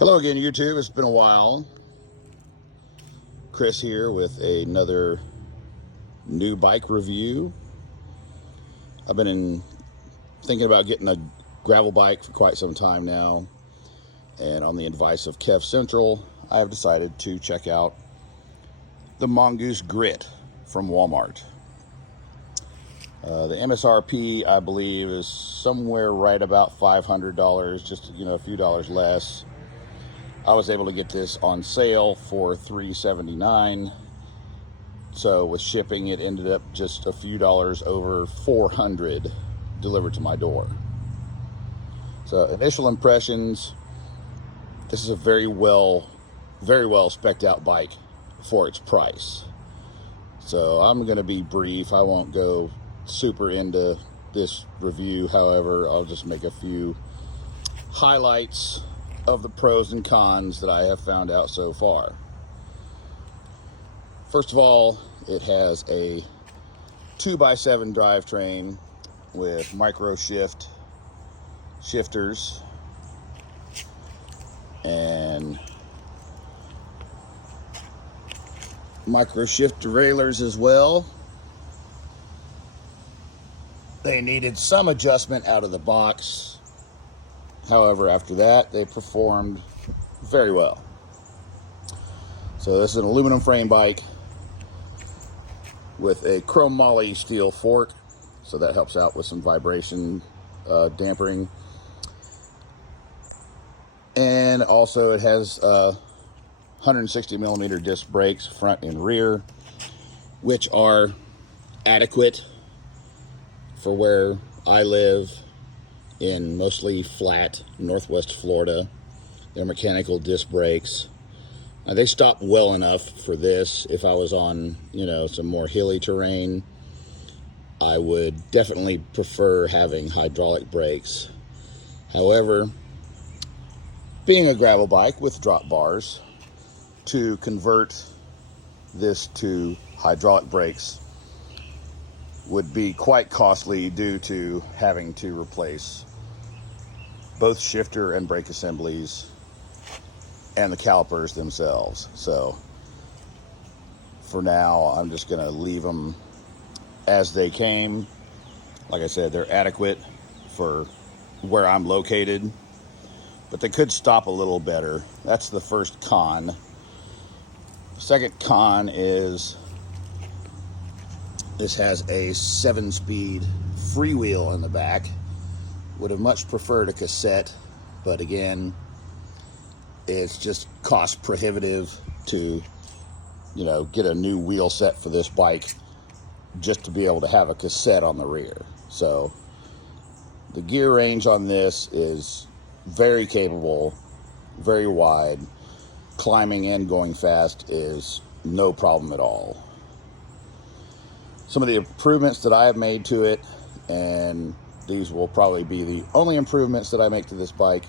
Hello again, YouTube. It's been a while. Chris here with another new bike review. I've been thinking about getting a gravel bike for quite some time now, and on the advice of Kev Central, I have decided to check out the Mongoose Grit from Walmart. The MSRP, I believe, is somewhere right about $500, just a few dollars less. I was able to get this on sale for $379, so with shipping it ended up just a few dollars over $400 delivered to my door. So initial impressions, this is a very well spec'd out bike for its price. So I'm going to be brief. I won't go super into this review. However, I'll just make a few highlights of the pros and cons that I have found out so far. First of all, it has a 2x7 drivetrain with micro shifters and micro shift derailleurs as well. They needed some adjustment out of the box. However, after that, they performed very well. So this is an aluminum frame bike with a chrome moly steel fork, so that helps out with some vibration dampering. And also it has 160 millimeter disc brakes, front and rear, which are adequate for where I live in mostly flat Northwest Florida. They're mechanical disc brakes. Now, they stop well enough for this. If I was on, some more hilly terrain, I would definitely prefer having hydraulic brakes. However, being a gravel bike with drop bars, to convert this to hydraulic brakes would be quite costly due to having to replace both shifter and brake assemblies and the calipers themselves. So for now, I'm just going to leave them as they came. Like I said, they're adequate for where I'm located, but they could stop a little better. That's the first con. Second con is this has a 7-speed freewheel in the back. Would have much preferred a cassette, but again, it's just cost prohibitive to, get a new wheel set for this bike just to be able to have a cassette on the rear. So the gear range on this is very capable, very wide. Climbing and going fast is no problem at all. Some of the improvements that I have made to it, and these will probably be the only improvements that I make to this bike.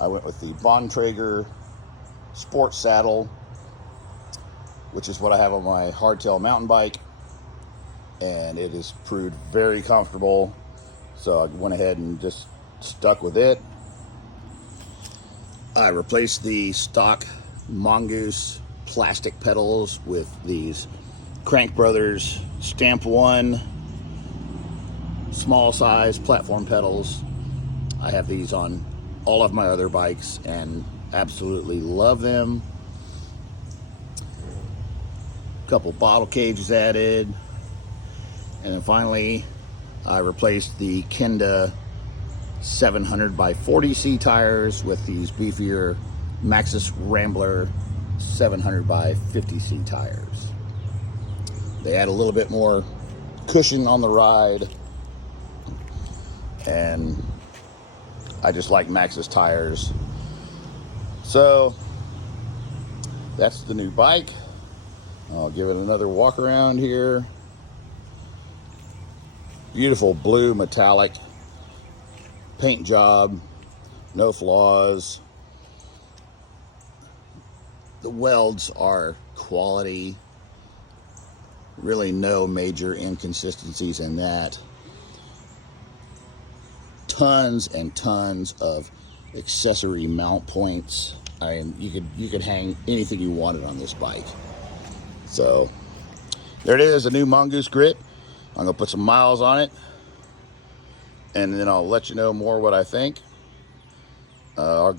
I went with the Bontrager Sport Saddle, which is what I have on my hardtail mountain bike, and it has proved very comfortable, so I went ahead and just stuck with it. I replaced the stock Mongoose plastic pedals with these Crank Brothers Stamp 1 small size platform pedals. I have these on all of my other bikes and absolutely love them. A couple bottle cages added, and then finally I replaced the Kenda 700 by 40C tires with these beefier Maxxis Rambler 700 by 50C tires. They add a little bit more cushion on the ride, and I just like Maxxis tires. So that's the new bike. I'll give it another walk around here. Beautiful blue metallic paint job, no flaws. The welds are quality. Really no major inconsistencies in that. Tons and tons of accessory mount points. I mean, you could hang anything you wanted on this bike. So there it is, a new Mongoose Grit. I'm gonna put some miles on it, and then I'll let you know more what I think. I'm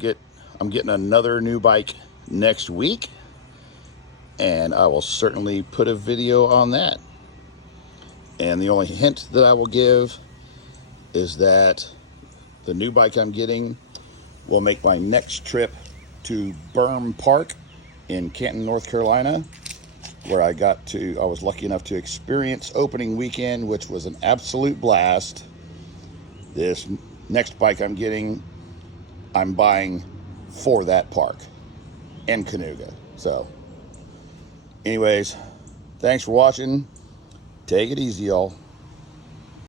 getting another new bike next week, and I will certainly put a video on that. And the only hint that I will give is that the new bike I'm getting will make my next trip to Berm Park in Canton, North Carolina, where I was lucky enough to experience opening weekend, which was an absolute blast. This next bike I'm getting, I'm buying for that park in Canoga. So anyways, thanks for watching. Take it easy, y'all.